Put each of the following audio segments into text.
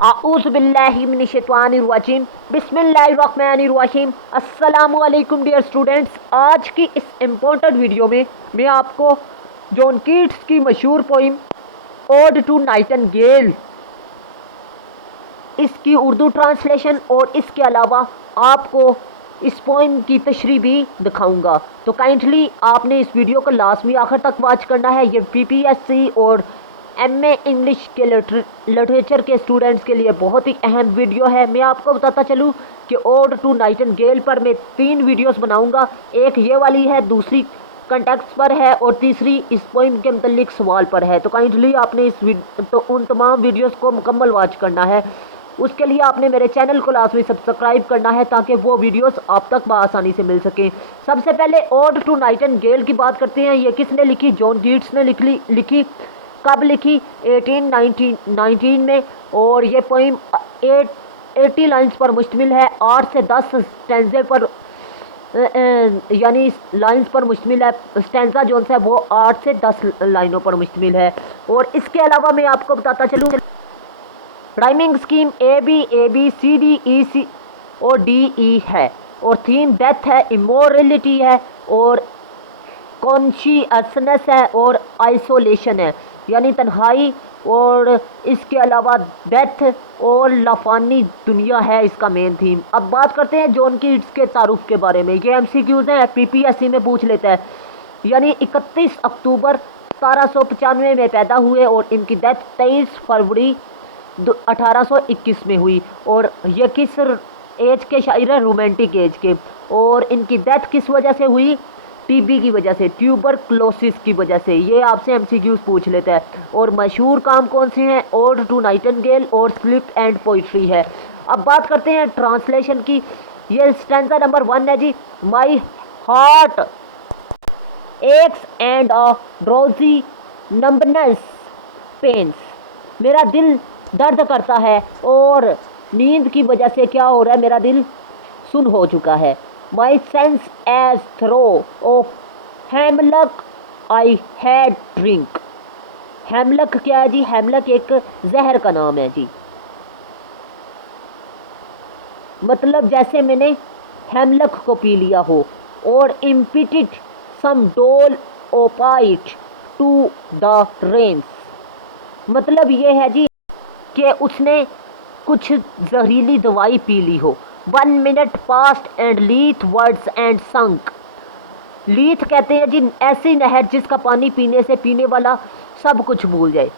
आऊज़ुबिल्लाहिमिनश्शैतानिर्रजीम बिस्मिल्लाहिर्रहमानिर्रहीम। अस्सलामु अलैकुम डियर स्टूडेंट्स। आज की इस इम्पोर्टेंट वीडियो में मैं आपको जॉन कीट्स की मशहूर पोइम ओड टू नाइटिंगेल, इसकी उर्दू ट्रांसलेशन और इसके अलावा आपको इस पोइम की तशरीह भी दिखाऊंगा। तो काइंडली आपने इस वीडियो को लाजमी आखिर तक वॉच करना है। ये पीपीएससी और एमए इंग्लिश के लिटरेचर के स्टूडेंट्स के लिए बहुत ही अहम वीडियो है। मैं आपको बताता चलूँ कि ओड टू नाइटिंगेल पर मैं 3 वीडियोस बनाऊंगा। एक ये वाली है, दूसरी कंटेक्स्ट पर है और तीसरी इस पोइम के मतलब सवाल पर है। तो काइंडली आपने उन तमाम वीडियोस को मुकम्मल वॉच करना है। उसके लिए आपने मेरे चैनल को लाजमी सब्सक्राइब करना है ताकि वो वीडियोस आप तक बआसानी से मिल सकें। सबसे पहले ओड टू नाइटिंगेल की बात करते हैं। ये किसने लिखी? जॉन कीट्स ने लिखी। कब लिखी? 1819 में। और ये पोइम 80 लाइन्स पर मुश्तमिल है। 8 से 10 स्टैंजे पर यानी लाइन्स पर मुश्तमिल है। स्टैंजा जो है वो 8 से 10 लाइनों पर मुश्तमिल है। और इसके अलावा मैं आपको बताता चलूँ rhyming scheme A B C D E C और डी ई है। और थीम डेथ है, इमोरलिटी है और कॉन्शियसनेस है और आइसोलेशन है यानी तन्हाई। और इसके अलावा डेथ और लाफानी दुनिया है इसका मेन थीम। अब बात करते हैं जॉन कीट्स के तारुफ के बारे में। ये एमसीक्यूज़ हैं, पीपीएससी में पूछ लेता है। यानी 31 अक्टूबर 1795 में पैदा हुए और इनकी डेथ 23 फरवरी 1821 में हुई। और ये किस एज के शायर हैं? रोमांटिक एज के। और इनकी डेथ किस वजह से हुई? टीबी की वजह से, ट्यूबरक्लोसिस की वजह से। ये आपसे एमसीक्यूज पूछ लेता है। और मशहूर काम कौन से हैं? ओड टू नाइटिंगेल और स्लिप एंड पोइट्री है। अब बात करते हैं ट्रांसलेशन की। ये स्टैंजा नंबर 1 है जी। My heart aches and a drowsy numbness pains. मेरा दिल दर्द करता है और नींद की वजह से क्या हो रहा है? मेरा दिल सुन हो चुका है। My sense as though of hemlock I had drink. Hemlock क्या है जी? हेमलक एक जहर का नाम है जी। मतलब जैसे मैंने हेमलक को पी लिया हो। और इम्पिटेड सम डोल ओपाइट टू द रेन्स। मतलब ये है जी कि उसने कुछ जहरीली दवाई पी ली हो। 1 minute past and Lethe wards and sunk. Lethe कहते हैं जी ऐसी नहर जिसका पानी पीने से पीने वाला सब कुछ भूल जाए,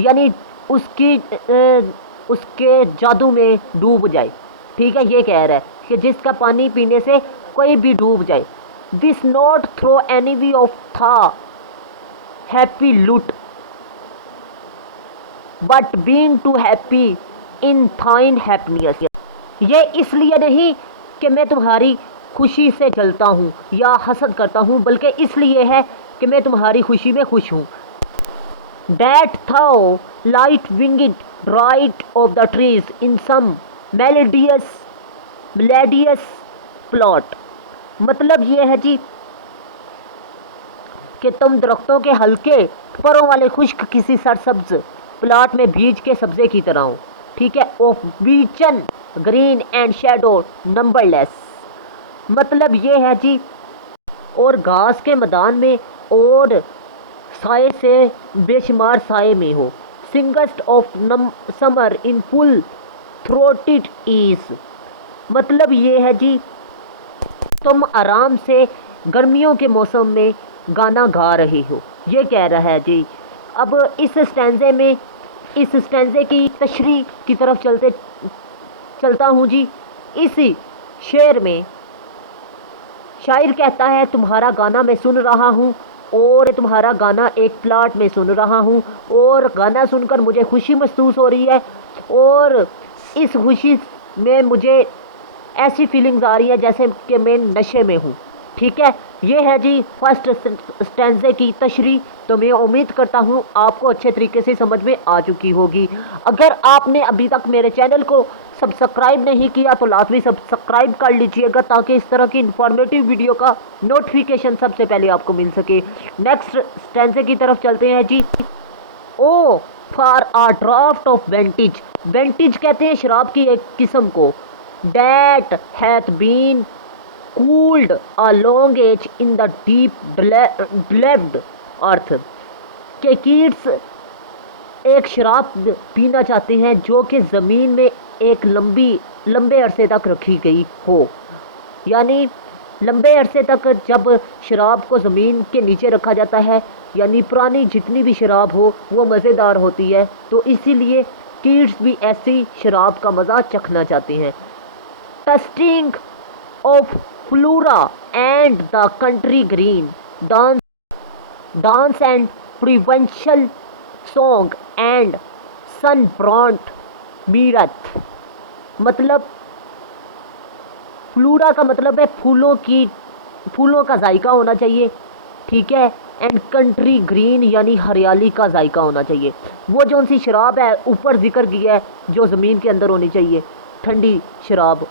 यानी उसके जादू में डूब जाए। ठीक है, ये कह रहा है कि जिसका पानी पीने से कोई भी डूब जाए। This not through envy of thy happy lot but being too happy in thine happiness. ये इसलिए नहीं कि मैं तुम्हारी खुशी से जलता हूँ या हसद करता हूँ, बल्कि इसलिए है कि मैं तुम्हारी खुशी में खुश हूँ। That thou light winged right of the trees in some melodious plot। मतलब ये है जी कि तुम दरख्तों के हल्के परों वाले खुश्क किसी सरसब्ज प्लाट में बीज के सब्जे की तरह हो। ठीक है। Of beechen green and shadow numberless. मतलब ये है जी और घास के मैदान में और साए से बेशुमार साए में हो। Singest of summer in full throated ease. मतलब ये है जी तुम आराम से गर्मियों के मौसम में गाना गा रहे हो। ये कह रहा है जी। अब इस स्टैंजे की तशरीह की तरफ चलता हूँ जी। इसी शेर में शायर कहता है तुम्हारा गाना मैं सुन रहा हूँ और तुम्हारा गाना एक प्लाट में सुन रहा हूँ और गाना सुनकर मुझे खुशी महसूस हो रही है और इस खुशी में मुझे ऐसी फीलिंग्स आ रही है जैसे कि मैं नशे में हूँ। ठीक है, ये है जी फर्स्ट स्टैंजे की तशरीह। तो मैं उम्मीद करता हूँ आपको अच्छे तरीके से समझ में आ चुकी होगी। अगर आपने अभी तक मेरे चैनल को सब्सक्राइब नहीं किया तो लाजमी सब्सक्राइब कर लीजिएगा ताकि इस तरह की इंफॉर्मेटिव वीडियो का नोटिफिकेशन सबसे पहले आपको मिल सके। नेक्स्ट स्टैंजे की तरफ चलते हैं जी। O for a draught of vintage, vintage कहते हैं शराब की एक किस्म को, that hath been cooled a long age in the deep depth earth, के कीट्स एक शराब पीना चाहते हैं जो कि ज़मीन में एक लंबे अरसे तक रखी गई हो। यानी लंबे अरसे तक जब शराब को ज़मीन के नीचे रखा जाता है, यानी पुरानी जितनी भी शराब हो वो मज़ेदार होती है, तो इसीलिए किड्स भी ऐसी शराब का मज़ा चखना चाहते हैं। Tasting of Flora and the country green, dance and prevention song and sun burnt mirth, मतलब फ्लोरा का मतलब है फूलों का जायका होना चाहिए, ठीक है। एंड कंट्री ग्रीन यानी हरियाली का जायका होना चाहिए। वो जो सी शराब है ऊपर जिक्र किया है जो ज़मीन के अंदर होनी चाहिए, ठंडी शराब,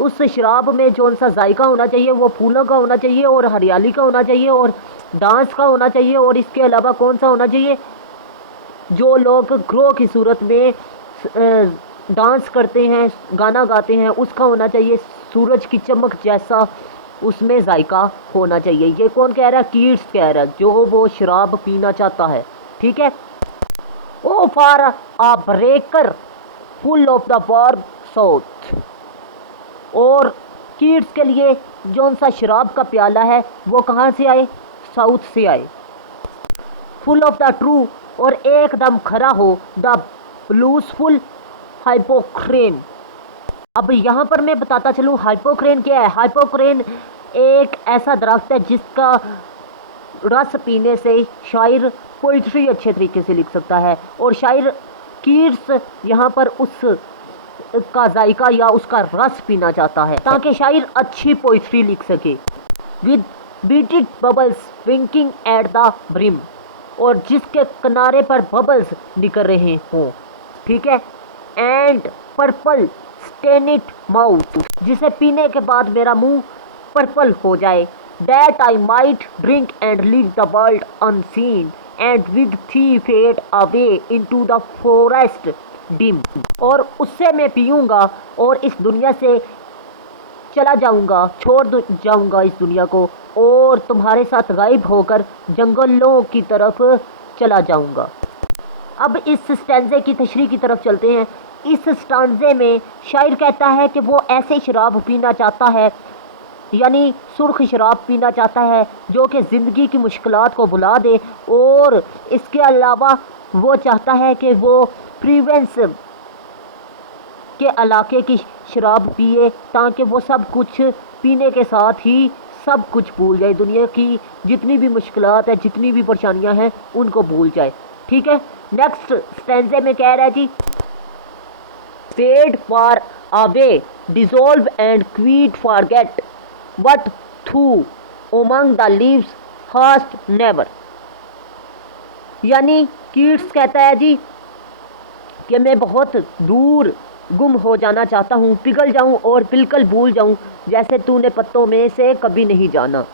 उस शराब में जो सा जायका होना चाहिए वो फूलों का होना चाहिए और हरियाली का होना चाहिए और डांस का होना चाहिए। और इसके अलावा कौन सा होना चाहिए, जो लोग ग्रो की सूरत में डांस करते हैं, गाना गाते हैं, उसका होना चाहिए। सूरज की चमक जैसा उसमें जायका होना चाहिए। ये कौन कह रहा है, कीट्स कह रहा है, जो वो शराब पीना चाहता है, ठीक है। O for a beaker full of the warm south, और कीट्स के लिए जो सा शराब का प्याला है वो कहाँ से आए, साउथ से आए। फुल ऑफ द ट्रू, और एकदम खरा हो, द ब्लूसफुल हाइपोक्रेन। अब यहाँ पर मैं बताता चलूँ हाइपोक्रेन क्या है। हाइपोक्रेन एक ऐसा दरख्त है जिसका रस पीने से शायर पोइट्री अच्छे तरीके से लिख सकता है, और शायर कीट्स यहाँ पर उस का जायका या उसका रस पीना चाहता है ताकि शायर अच्छी पोइट्री लिख सके। With beaded bubbles winking at the brim, और जिसके किनारे पर बबल्स निकल रहे हों, ठीक है। एंड पर्पल स्टेनिट माउथ, जिसे पीने के बाद मेरा मुंह पर्पल हो जाए। That I might drink and leave the world unseen and with thee fade away into the forest dim, और उससे मैं पीऊँगा और इस दुनिया से चला जाऊँगा, जाऊँगा इस दुनिया को, और तुम्हारे साथ गायब होकर जंगलों की तरफ चला जाऊँगा। अब इस स्टैंजे की तशरीह की तरफ चलते हैं। इस स्टैंजे में शायर कहता है कि वो ऐसे शराब पीना चाहता है, यानी सुर्ख शराब पीना चाहता है जो कि ज़िंदगी की मुश्किलात को भुला दे, और इसके अलावा वो चाहता है कि वो प्रीवेंस के इलाके की शराब पिए ताकि वो सब कुछ पीने के साथ ही सब कुछ भूल जाए, दुनिया की जितनी भी मुश्किलात है, जितनी भी परेशानियां हैं, उनको भूल जाए, ठीक है। नेक्स्ट स्टैंजे में कह रहा है जी, fade far away dissolve and quite forget but thou among the leaves hast never, यानी कीट्स कहता है जी कि मैं बहुत दूर गुम हो जाना चाहता हूँ, पिघल जाऊँ और बिल्कुल भूल जाऊँ जैसे तूने पत्तों में से कभी नहीं जाना,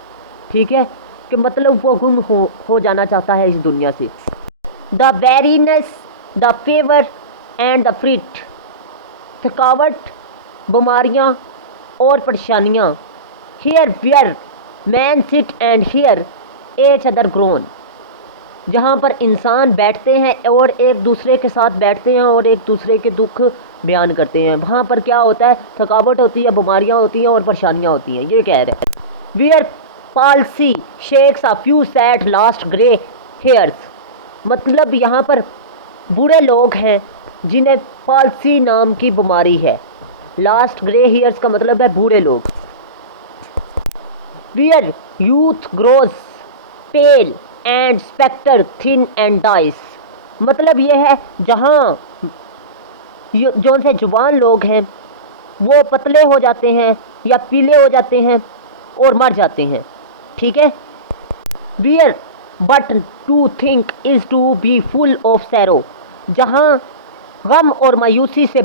ठीक है। कि मतलब वो गुम हो जाना चाहता है इस दुनिया से। The weariness the fever and the fret, थकावट, बीमारियाँ और परेशानियाँ। Here where men sit and hear each other groan, जहाँ पर इंसान बैठते हैं और एक दूसरे के साथ बैठते हैं और एक दूसरे के दुख बयान करते हैं, वहाँ पर क्या होता है, थकावट होती है, बीमारियाँ होती हैं और परेशानियाँ होती हैं, ये कह रहे हैं। Where palsy shakes a few sad last grey hairs, मतलब यहाँ पर बूढ़े लोग हैं जिन्हें पालसी नाम की बीमारी है। लास्ट ग्रे हेयर्स का मतलब है बूढ़े लोग। Where youth grows pale and spectre thin and dies, मतलब ये है जहाँ जो से जुबान लोग हैं वो पतले हो जाते हैं या पीले हो जाते हैं और मर जाते हैं, ठीक है। Where but to think is to be full of sorrow, जहाँ गम और मायूसी से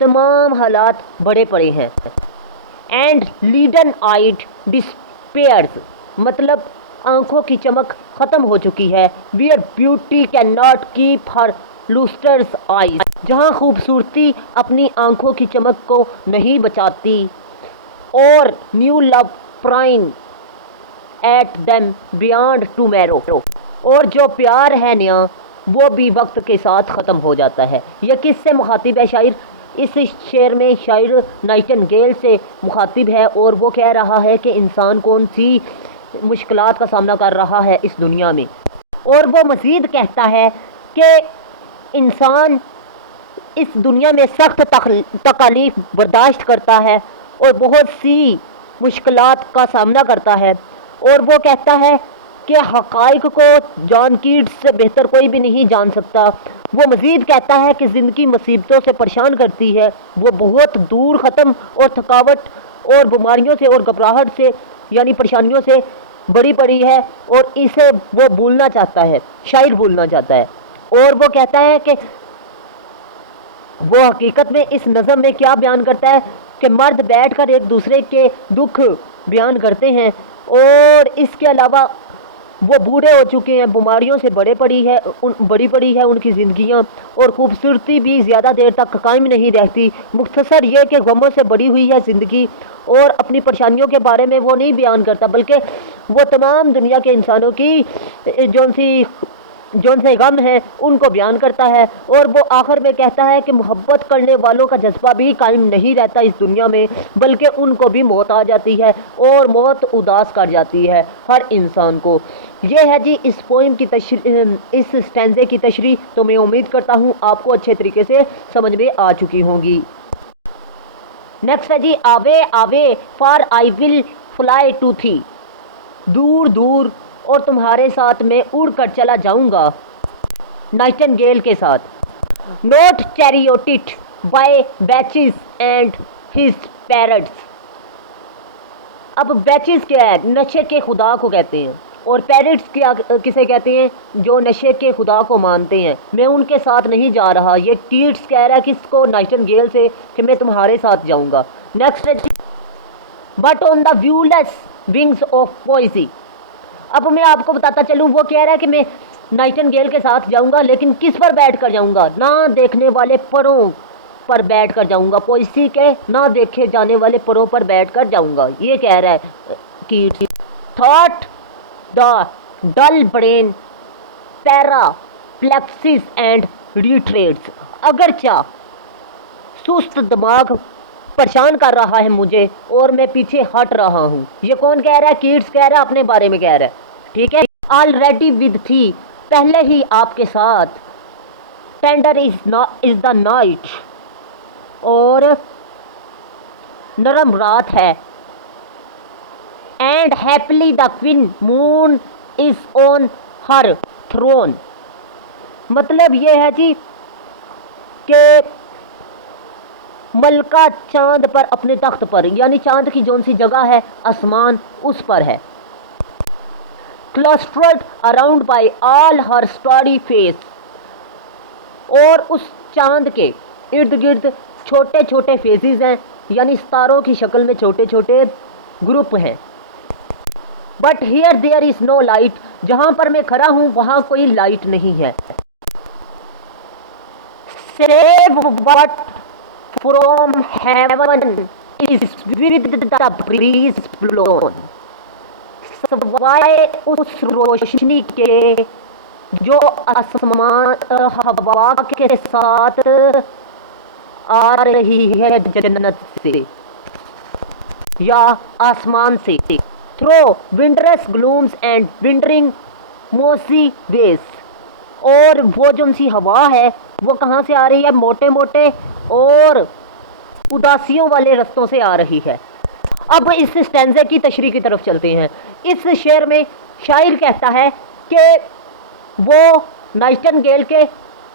तमाम हालात बड़े पड़े हैं। एंड लीडन आइड डिस्पेयर्स, मतलब आंखों की चमक ख़त्म हो चुकी है। Where beauty can not keep her lustrous eyes, जहाँ खूबसूरती अपनी आंखों की चमक को नहीं बचाती, और new love pine at them beyond tomorrow, और जो प्यार है नया वो भी वक्त के साथ ख़त्म हो जाता है। यह किससे मुखातिब है शायर? इस शेर में शायर नाइटिंगेल से मुखातिब है और वो कह रहा है कि इंसान कौन सी मुश्किलात का सामना कर रहा है इस दुनिया में। और वो मज़ीद कहता है कि इंसान इस दुनिया में सख्त तकालीफ बर्दाश्त करता है और बहुत सी मुश्किलात का सामना करता है। और वो कहता है कि हक़ाइक़ को जॉन कीट्स से बेहतर कोई भी नहीं जान सकता। वो मज़ीद कहता है कि ज़िंदगी मुसीबतों से परेशान करती है, वो बहुत दूर ख़त्म और थकावट और बीमारियों से और घबराहट से यानी परेशानियों से बड़ी पड़ी है, और इसे वो भूलना चाहता है, शायर भूलना चाहता है। और वो कहता है कि वो हकीकत में इस नज़म में क्या बयान करता है कि मर्द बैठकर एक दूसरे के दुख बयान करते हैं, और इसके अलावा वो बूढ़े हो चुके हैं, बीमारियों से बड़ी पड़ी है उनकी ज़िंदगियाँ, और खूबसूरती भी ज़्यादा देर तक कायम नहीं रहती। मुख्तसर ये कि गमों से बड़ी हुई है ज़िंदगी, और अपनी परेशानियों के बारे में वो नहीं बयान करता, बल्कि वो तमाम दुनिया के इंसानों की जौन से गम है उनको बयान करता है। और वो आखिर में कहता है कि मोहब्बत करने वालों का जज्बा भी कायम नहीं रहता इस दुनिया में, बल्कि उनको भी मौत आ जाती है, और मौत उदास कर जाती है हर इंसान को। ये है जी इस पोइम की इस स्टैंजे की तशरीह। तो मैं उम्मीद करता हूँ आपको अच्छे तरीके से समझ में आ चुकी होंगी। नेक्स्ट है जी away away for I will fly to thee, दूर दूर और तुम्हारे साथ मैं उड़ कर चला जाऊंगा, नाइटिंगेल के साथ। Not charioted by Bacchus and his pards. अब बैचेस क्या है? नशे के खुदा को कहते हैं, और पैरट्स क्या किसे कहते हैं? जो नशे के खुदा को मानते हैं। मैं उनके साथ नहीं जा रहा, ये कीट्स कह रहा है किसको? नाइटिंगेल से, कि मैं तुम्हारे साथ जाऊंगा। नेक्स्ट है but on the व्यूलेस wings of Poaceae. अब मैं आपको बताता चलूँ, वो कह रहा है कि मैं नाइटिंगेल के साथ जाऊंगा, लेकिन किस पर बैठ कर जाऊंगा? ना देखने वाले परों पर बैठ कर जाऊंगा, पोएसी के ना देखे जाने वाले परों पर बैठ कर जाऊंगा, ये कह रहा है Keats. Though the dull brain perplexes and retards. अगरचा सुस्त दिमाग परेशान कर रहा है मुझे और मैं पीछे हट रहा हूँ। ये कौन कह रहा है? कीट्स कह रहा है, अपने बारे में कह रहा है, ठीक है। ऑलरेडी विद थी, पहले ही आपके साथ। टेंडर इज द नाइट, और नरम रात है। And happily the queen moon is on her throne. मतलब ये है जी कि मलका चांद पर अपने तख्त पर, यानी चांद की जौन सी जगह है आसमान, उस पर है। क्लस्टर्ड अराउंड बाय ऑल हर स्टारी फेस। और उस चांद के इर्द गिर्द छोटे छोटे फेजेस हैं, यानी सितारों की शक्ल में छोटे छोटे ग्रुप हैं। But here there is no light, जहां पर मैं खड़ा हूं वहां कोई लाइट नहीं है। Save what from heaven is with the breeze blown. सवाए उस रोशनी के जो आसमान हवा के साथ आ रही है जन्नत से या आसमान से। थ्रो विंडरस ग्लूम्स एंड विंडरिंग मोसी वेस। और वो जो सी हवा है वो कहाँ से आ रही है? मोटे मोटे और उदासियों वाले रस्तों से आ रही है। अब इस स्टैंजे की तशरीह की तरफ चलते हैं। इस शेर में शायर कहता है कि वो नाइटिंगेल के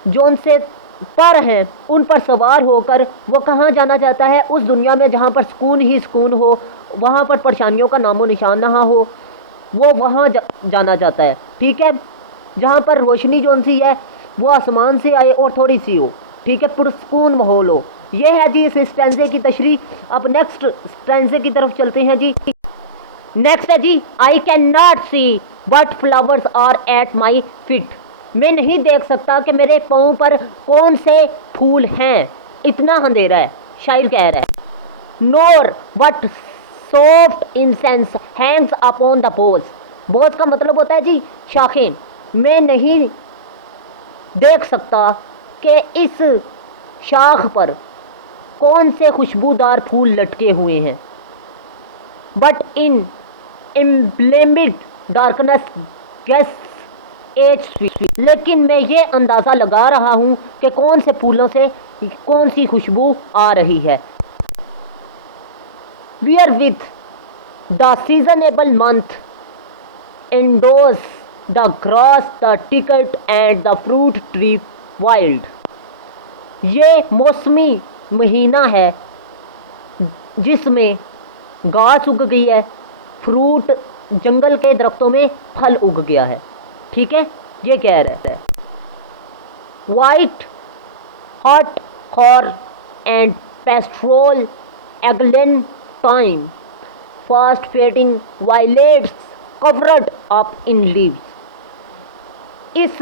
जोन से पर हैं उन पर सवार होकर वो कहाँ जाना चाहता है? उस दुनिया में जहाँ पर सुकून ही सुकून हो, वहाँ पर परेशानियों का नामो निशान ना हो, वो वहाँ जाना चाहता है, ठीक है। जहाँ पर रोशनी जोन सी है वो आसमान से आए और थोड़ी सी हो, ठीक है, पुरसकून माहौल हो। ये है जी इस स्टैंजे की तशरीह। अब नेक्स्ट स्टैंजे की तरफ चलते हैं जी। नेक्स्ट है जी I can not see but flowers are at my feet. मैं नहीं देख सकता कि मेरे पाँव पर कौन से फूल हैं, इतना अंधेरा है, शायर कह रहा है। Nor but soft incense hangs upon the boughs. Boughs का मतलब होता है जी शाखें। मैं नहीं देख सकता कि इस शाख पर कौन से खुशबूदार फूल लटके हुए हैं। But in embalmed darkness guess each sweet. लेकिन मैं ये अंदाज़ा लगा रहा हूँ कि कौन से फूलों से कौन सी खुशबू आ रही है। We are with the seasonable month endows the grass the thicket and the fruit tree wild. ये मौसमी महीना है जिसमें घास उग गई है, फ्रूट जंगल के दरख्तों में फल उग गया है। ठीक है, ये कह रहे हैं। White hawthorn and pastoral eglantine fast fading violets covered up in leaves. इस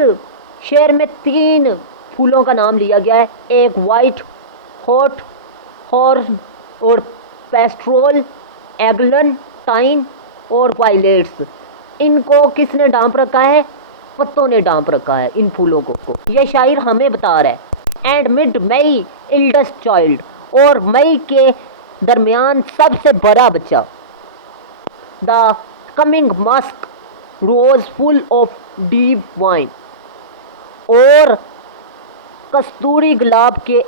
शेर में 3 फूलों का नाम लिया गया है, एक वाइट हॉट हॉर्न और पेस्ट्रोल एगलन टाइन और वायलेट्स। इनको किसने डांप रखा है? पत्तों ने डांप रखा है इन फूलों को। ये शायर हमें बता रहा है। And mid May eldest child, और मई के दरमियान सबसे बड़ा बच्चा। The coming musk rose full of deep wine, और कस्तूरी गुलाब के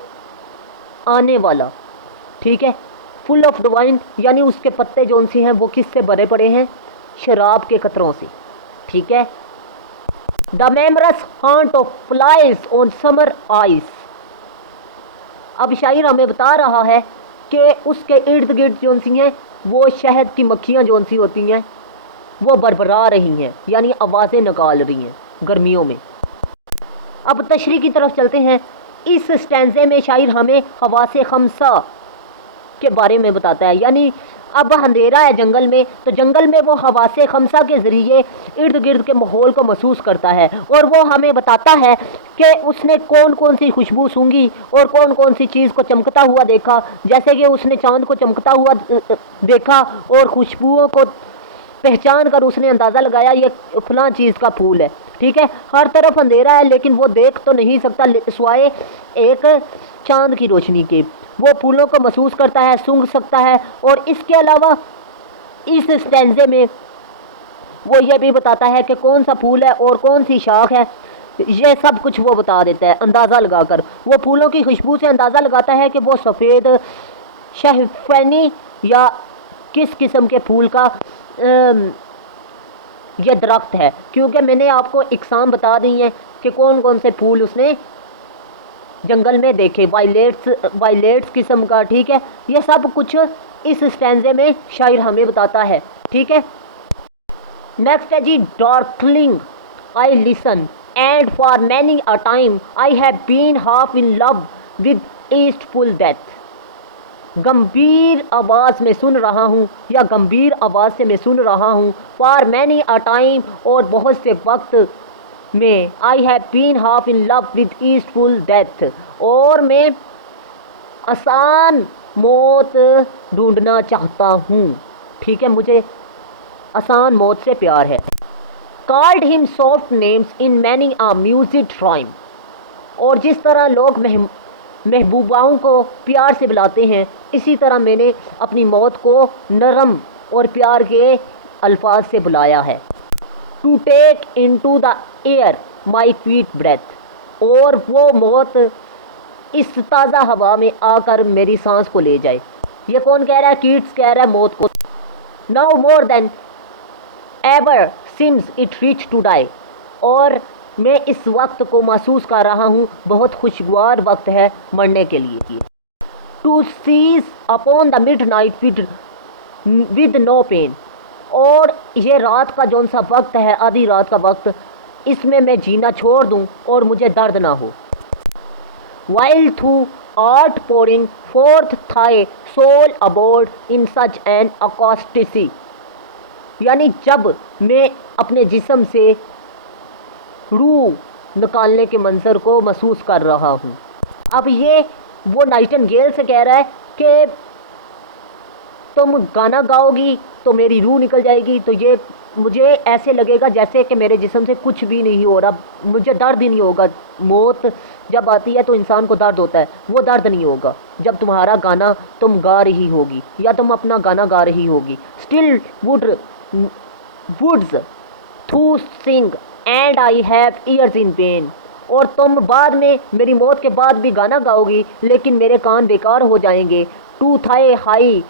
आने वाला। ठीक है, फुल ऑफ द वाइन यानी उसके पत्ते जो सी हैं वो किससे भरे पड़े हैं? शराब के कतरों से। ठीक है। The murmurous haunt of flies on summer eves. अब शायर हमें बता रहा है कि उसके इर्द गिर्द जो सी हैं वो शहद की मक्खियाँ जो सी होती हैं वो बरबरा रही हैं, यानी आवाज़ें निकाल रही हैं गर्मियों में। अब तशरीह की तरफ चलते हैं। इस स्टैंजे में शायर हमें हवासे खमसा के बारे में बताता है, यानी अब अंधेरा है जंगल में, तो जंगल में वो हवासे खमसा के ज़रिए इर्द गिर्द के माहौल को महसूस करता है, और वो हमें बताता है कि उसने कौन कौन सी खुशबू सूंघी और कौन कौन सी चीज़ को चमकता हुआ देखा। जैसे कि उसने चांद को चमकता हुआ देखा और खुशबुओं को पहचान कर उसने अंदाज़ा लगाया ये फलां चीज़ का फूल है। ठीक है, हर तरफ अंधेरा है लेकिन वो देख तो नहीं सकता सिवाय एक चांद की रोशनी के। वो फूलों को महसूस करता है, सूंघ सकता है, और इसके अलावा इस स्टैंजे में वो ये भी बताता है कि कौन सा फूल है और कौन सी शाख है। ये सब कुछ वो बता देता है अंदाज़ा लगाकर। वो फूलों की खुशबू से अंदाज़ा लगाता है कि वो सफ़ेद शहफैनी या किस किस्म के फूल का ये दरख्त है, क्योंकि मैंने आपको इकसाम बता दी हैं कि कौन कौन से फूल उसने जंगल में देखे। वायलेट्स किस्म का। ठीक है, ये सब कुछ इस स्टैंजे में शायर हमें बताता है। ठीक है, नेक्स्ट है जी darkling I listen and for many a time I have been half in love with easeful death. गंभीर आवाज़ में सुन रहा हूँ या गंभीर आवाज़ से मैं सुन रहा हूँ। फॉर मैनी अ टाइम, और बहुत से वक्त में। I have been half in love with easeful death, और मैं आसान मौत ढूंढना चाहता हूँ। ठीक है, मुझे आसान मौत से प्यार है। Called him soft names in many a music rhyme, और जिस तरह लोग महबूबाओं को प्यार से बुलाते हैं, इसी तरह मैंने अपनी मौत को नरम और प्यार के अल्फाज से बुलाया है। To take into the air my sweet breath, और वो मौत इस ताज़ा हवा में आकर मेरी सांस को ले जाए। ये कौन कह रहा है? कीट्स कह रहा है मौत को। Now more than ever seems it rich to die, और मैं इस वक्त को महसूस कर रहा हूँ, बहुत खुशगवार वक्त है मरने के लिए। To cease upon the midnight with no pain, और ये रात का जौन सा वक्त है, आधी रात का वक्त, इसमें मैं जीना छोड़ दूँ और मुझे दर्द ना हो। While thou art pouring forth thy soul abroad in such an ecstasy, यानी जब मैं अपने जिस्म से रूह निकालने के मंजर को महसूस कर रहा हूँ। अब ये वो नाइटिंगेल से कह रहा है कि तुम गाना गाओगी तो मेरी रूह निकल जाएगी, तो ये मुझे ऐसे लगेगा जैसे कि मेरे जिस्म से कुछ भी नहीं हो रहा, मुझे दर्द ही नहीं होगा। मौत जब आती है तो इंसान को दर्द होता है, वो दर्द नहीं होगा जब तुम्हारा गाना तुम गा रही होगी या तुम अपना गाना गा रही होगी। स्टिल वुड्स थू sing and I have years in pen. और तुम बाद में मेरी मौत के बाद भी गाना गाओगी लेकिन मेरे कान बेकार हो जाएंगे। टू थाई हाई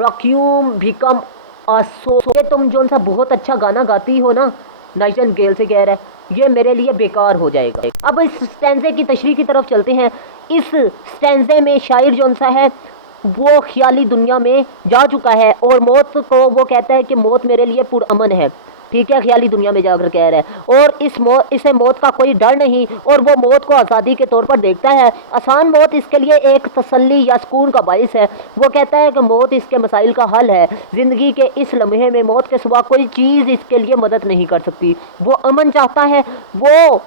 रक्यूम बिकम असो। ये तुम जो सा बहुत अच्छा गाना गाती हो ना, नाइटिंगेल से कह रहा है, ये मेरे लिए बेकार हो जाएगा। अब इस स्टैंजे की तशरीह की तरफ चलते हैं। इस स्टैंजे में शायर जो सा है वो ख्याली दुनिया में जा चुका है और मौत को वो कहता है कि मौत मेरे लिए पुरअमन है, ठीक है, ख्याली दुनिया में जाकर कह रहा है। और इसे मौत का कोई डर नहीं और वो मौत को आज़ादी के तौर पर देखता है। आसान मौत इसके लिए एक तसल्ली या सुकून का बाइस है। वो कहता है कि मौत इसके मसाइल का हल है। ज़िंदगी के इस लम्हे में मौत के सिवा कोई चीज़ इसके लिए मदद नहीं कर सकती। वो अमन चाहता है, वो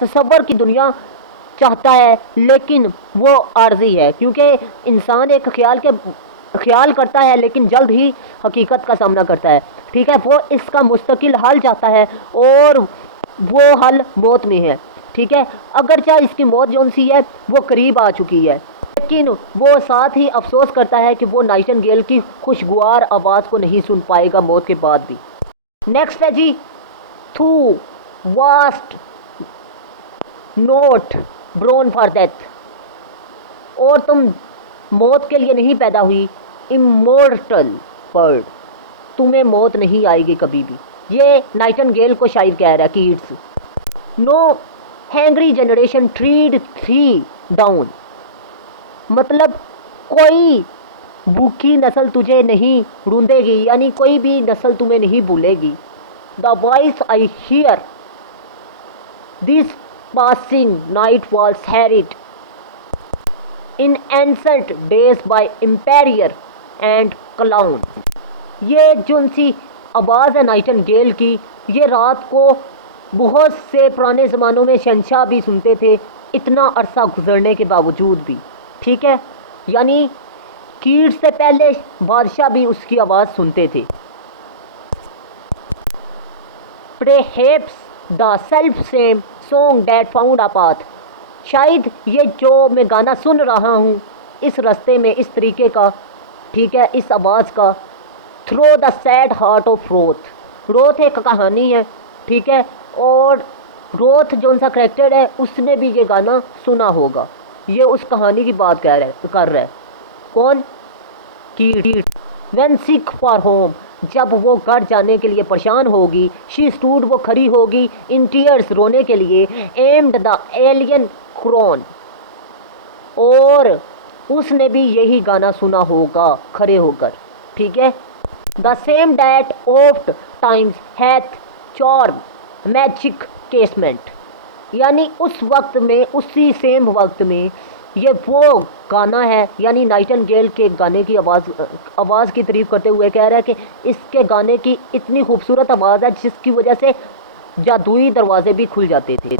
तसव्वुर की दुनिया चाहता है, लेकिन वो आर्जी है क्योंकि इंसान एक ख्याल करता है लेकिन जल्द ही हकीकत का सामना करता है, ठीक है। वो इसका मुस्तकिल हल चाहता है और वो हल मौत में है, ठीक है। अगर चाहे इसकी मौत जो सी है वो करीब आ चुकी है, लेकिन वो साथ ही अफसोस करता है कि वो नाइटिंगेल की खुशगवार आवाज़ को नहीं सुन पाएगा मौत के बाद भी। नेक्स्ट है जी, thou wast not born for death. और तुम मौत के लिए नहीं पैदा हुई, इमोर्टल बर्ड, तुम्हें मौत नहीं आएगी कभी भी। ये नाइटिंगेल को शायर कह रहा है, Keats. No hungry generation tread thee down, मतलब कोई भूखी नस्ल तुझे नहीं ढूंढेगी, यानी कोई भी नस्ल तुम्हें नहीं भूलेगी। The voice I hear this passing night was harried in ancient days by emperor and clown। ये जो सी आवाज़ है नाइटिंगेल की, ये रात को बहुत से पुराने ज़मानों में शहंशाह भी सुनते थे, इतना अरसा गुजरने के बावजूद भी, ठीक है। यानी कीट से पहले बादशाह भी उसकी आवाज़ सुनते थे। Perhaps the self same song that found a path, शायद ये जो मैं गाना सुन रहा हूँ इस रास्ते में इस तरीके का, ठीक है, इस आवाज़ का। Through the sad heart of Ruth. Ruth एक कहानी है, ठीक है, और रोथ जो सा करेक्टर है उसने भी ये गाना सुना होगा। ये उस कहानी की बात कर रहा है। कौन? कीट। व्हेन सिक फॉर होम, जब वो घर जाने के लिए परेशान होगी। शी स्टूड, वो खड़ी होगी। इन टीयर्स, रोने के लिए। एम्ड द एलियन क्रोन, और उसने भी यही गाना सुना होगा खड़े होकर, ठीक है। The same that oft times hath charm magic casement, यानी उस वक्त में, उसी सेम वक्त में ये वो गाना है। यानी नाइटिंगेल के गाने की आवाज़ की तारीफ़ करते हुए कह रहा है कि इसके गाने की इतनी खूबसूरत आवाज़ है जिसकी वजह से जादुई दरवाजे भी खुल जाते थे।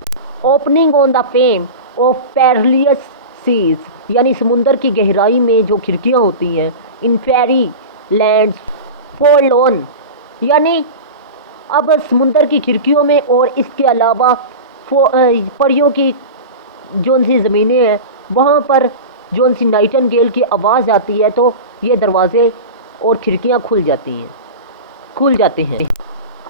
Opening on the foam of perilous seas, यानी समुंदर की गहराई में जो खिड़कियाँ होती हैं। इन फेरी लैंड्स फॉरलोन, यानी अब समुंदर की खिड़कियों में और इसके अलावा परियों की जो सी ज़मीनें हैं वहाँ पर जो सी नाइटिंगेल की आवाज़ आती है तो ये दरवाजे और खिड़कियाँ खुल जाते हैं।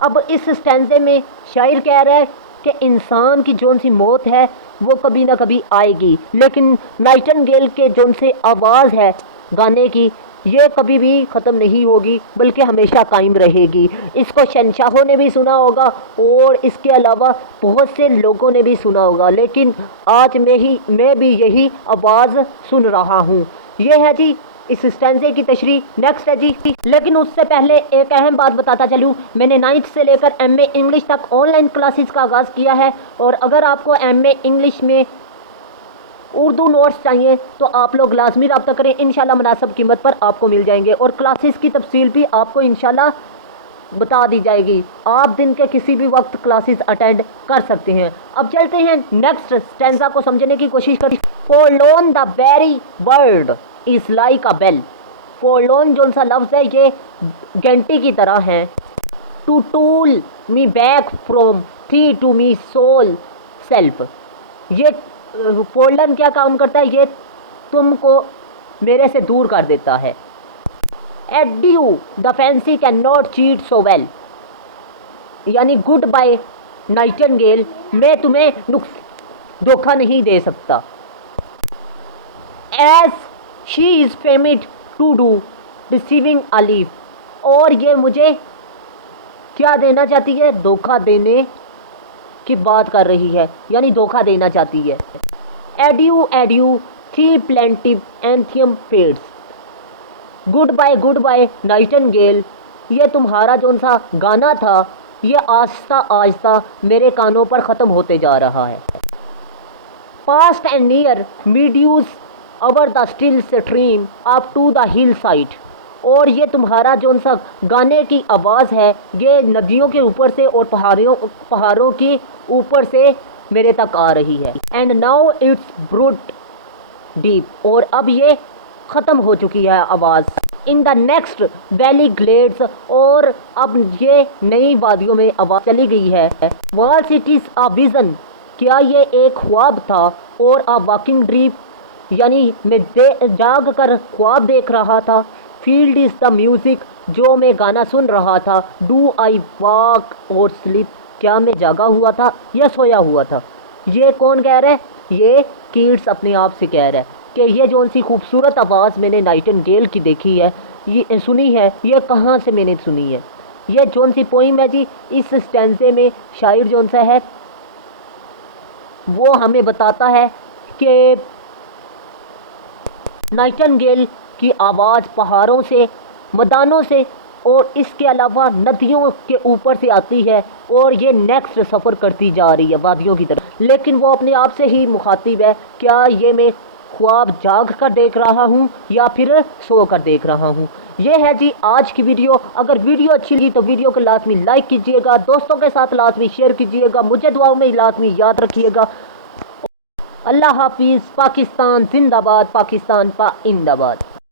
अब इस स्टैंजे में शायर कह रहा है कि इंसान की जो सी मौत है वो कभी ना कभी आएगी, लेकिन नाइटिंगेल के जो से आवाज़ है गाने की, ये कभी भी ख़त्म नहीं होगी बल्कि हमेशा कायम रहेगी। इसको शहंशाहों ने भी सुना होगा और इसके अलावा बहुत से लोगों ने भी सुना होगा, लेकिन आज मैं भी यही आवाज़ सुन रहा हूँ। ये है जी इस स्टैंजे की तशरीह। नेक्स्ट है जी, लेकिन उससे पहले एक अहम बात बताता चलूँ, मैंने 9th से लेकर MA इंग्लिश तक ऑनलाइन क्लासेस का आगाज़ किया है, और अगर आपको MA इंग्लिश में उर्दू नोट्स चाहिए तो आप लोग लाजमी रब्ता करें, इंशाल्लाह मुनासिब कीमत पर आपको मिल जाएंगे। और क्लासेस की तफसील भी आपको इंशाल्लाह बता दी जाएगी। आप दिन के किसी भी वक्त क्लासेस अटेंड कर सकते हैं। अब चलते हैं नेक्स्ट स्टैंजा को समझने की कोशिश करते हैं। Forlorn the very word is like a bell. Forlorn जो सा लफ्ज़ है ये घंटी की तरह है। To toll me back from thee to me sole self. ये फॉरलोन क्या काम करता है, ये तुमको मेरे से दूर कर देता है। Adieu the fancy can not cheat so well, यानी गुड बाय नाइटिंगेल, मैं तुम्हें धोखा नहीं दे सकता। As she is famed to do receiving a leaf, और ये मुझे क्या देना चाहती है, धोखा देने की बात कर रही है, यानी धोखा देना चाहती है। Adieu adieu thy plaintive anthem fades, goodbye nightingale, ये तुम्हारा जो सा गाना था ये आहिस्ता आहिस्ता मेरे कानों पर ख़त्म होते जा रहा है। Past and near meadows over the still stream up to the hillside, और ये तुम्हारा जो सा गाने की आवाज़ है ये नदियों के ऊपर से और पहाड़ों के ऊपर से मेरे तक आ रही है। And now it's brute deep, और अब ये ख़त्म हो चुकी है आवाज़। In the next valley glades, और अब ये नई वादियों में आवाज़ चली गई है। वॉल सिटीज अ विजन, क्या ये एक ख्वाब था, और अ वॉकिंग ड्रीम, यानी मैं जाग कर ख्वाब देख रहा था। फील्ड इज़ द म्यूज़िक, जो मैं गाना सुन रहा था। डू आई वॉक और स्लीप, क्या मैं जागा हुआ था या सोया हुआ था। ये कौन कह रहा है, ये कीट्स अपने आप से कह रहा है कि ये जो सी खूबसूरत आवाज़ मैंने नाइटिंगेल की देखी है, ये सुनी है, ये कहाँ से मैंने सुनी है। ये जोन सी पोइम है जी, इस स्टैंजे में शायर जोन सा है वो हमें बताता है कि नाइटिंगेल की आवाज़ पहाड़ों से, मैदानों से और इसके अलावा नदियों के ऊपर से आती है, और ये नेक्स्ट सफ़र करती जा रही है वादियों की तरफ। लेकिन वो अपने आप से ही मुखातिब है, क्या ये मैं ख्वाब जाग कर देख रहा हूँ या फिर सो कर देख रहा हूँ। ये है जी आज की वीडियो। अगर वीडियो अच्छी लगी तो वीडियो को लाजमी लाइक कीजिएगा, दोस्तों के साथ लाजमी शेयर कीजिएगा, मुझे दुआओं में लाजमी याद रखिएगा। अल्लाह हाफिज़। पाकिस्तान जिंदाबाद, पाकिस्तान पाइंदाबाद।